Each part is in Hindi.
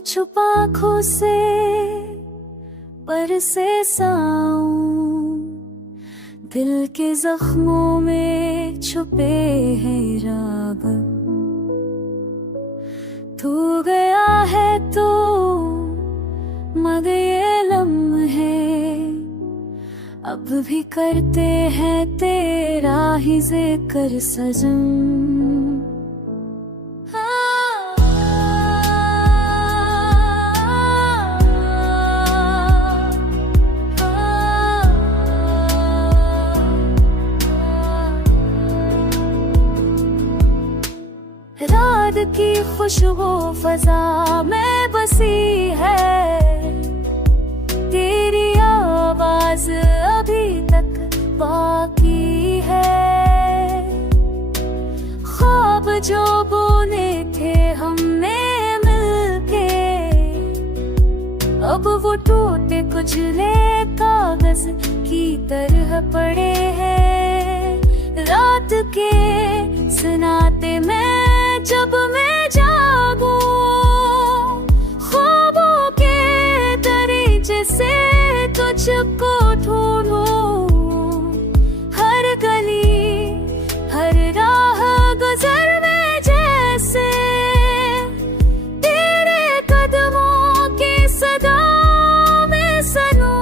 छुप आँखों से बरसे साऊं, दिल के जख्मों में छुपे हैं राग। तू गया है तो मगर ये लम्हे अब भी करते हैं तेरा ही जिक्र सजन। रात की खुशबू फजा में बसी है, तेरी आवाज अभी तक बाकी है। ख्वाब जो बुने थे हमने मिलके, अब वो टूटे कुचले कागज की तरह पड़े हैं। रात के सन्नाटे में जब मैं जागूं, ख्वाबों के दरीचे से तुझको ढूंढूं। हर गली हर राह गुजर में जैसे तेरे कदमों की सदा में सनूं।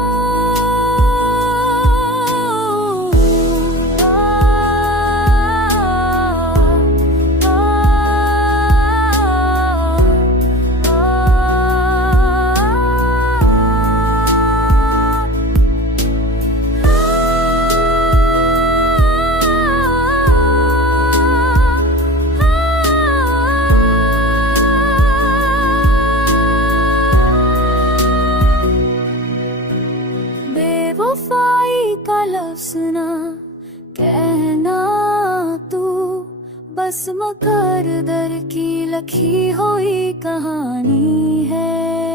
बेवफाई का लफ्ज़ ना कहना तू, बस मकर दर की लखी हुई कहानी है।